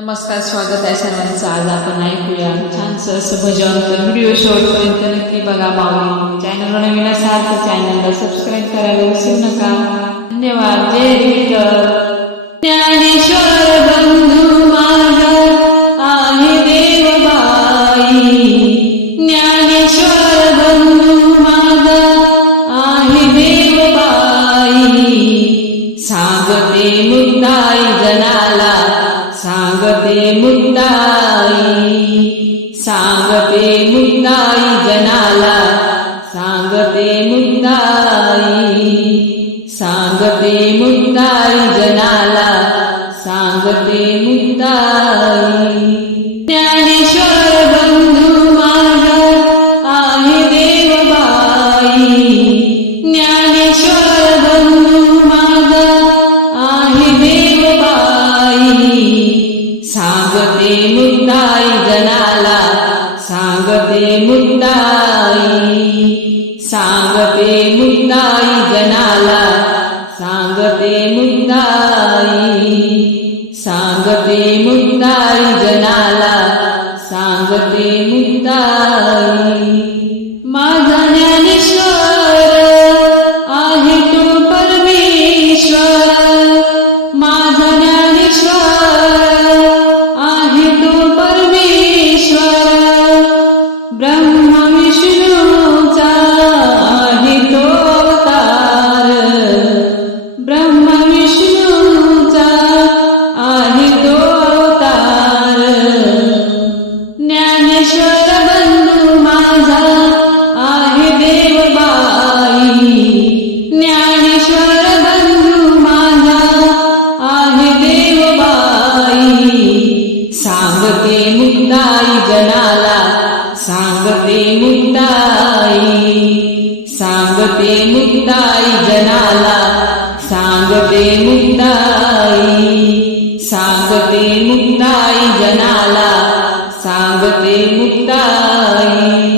नमस्कार, स्वागत आहे सर्वांचं. आज आपण ऐकूया छानसं असं भजन तर व्हिडिओ शेवटपर्यंत नक्की बघा माऊली. चॅनलवर नवीन असाल तर चॅनलला सबस्क्राईब करायला विसरू नका. धन्यवाद. जय ज्ञानेश्वर बंधू माझा आहे जनाला सांगते मुक्ताई सांगते मुक्ताई जनाला. सांगते मुक्ताई सांगते मुक्ताई जनाला. सांगते मुक्ताई ज्ञानेश्वर बंधू माझ आहे देवबाई. ज्ञान मुक्ताई जनाला सांगते मुक्ताई सांगते मुक्ताई जनाला सांगते मुक्ताई सांगते मुक्ताई जनाला सांगते मुक्ताई सांगते मुक्ताई जनाला सांगते मुक्ताई सांगते मुक्ताई जनाला सांगते मुक्ताई सांगते मुक्ताई जनाला सांगते मुक्ताई.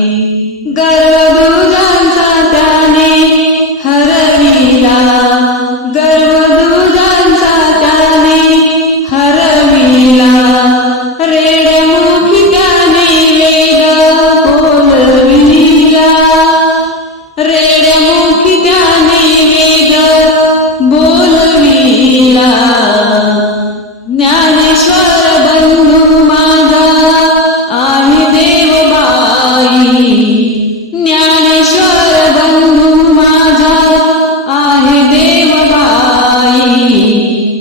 बंधू माझा आहे देवबाई.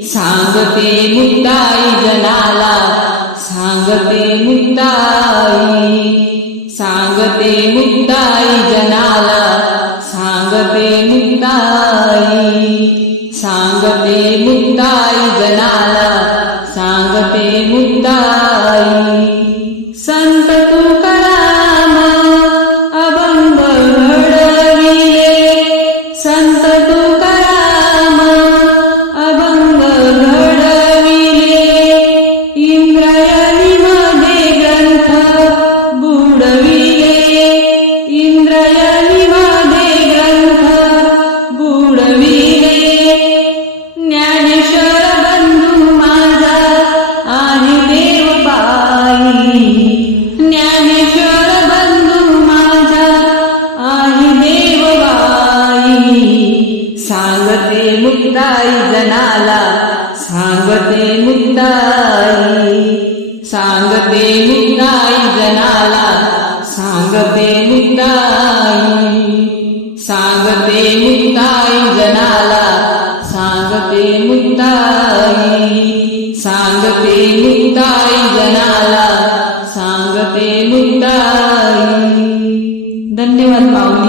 सांगते मुक्ताई जनाला सांगते मुक्ताई. सांगते मुक्ताई जनाला सांगते मुक्ताई. सांगते मुक्ताई जनाला मुक्ताई जनाला सांगते मुक्ताई सांगते मुक्ताई जनाला सांगते मुक्ताई सांगते मुक्ताई जनाला सांगते मुक्ताई सांगते मुक्ताई जनाला सांगते मुक्ताई धन्यवाद पाहुणे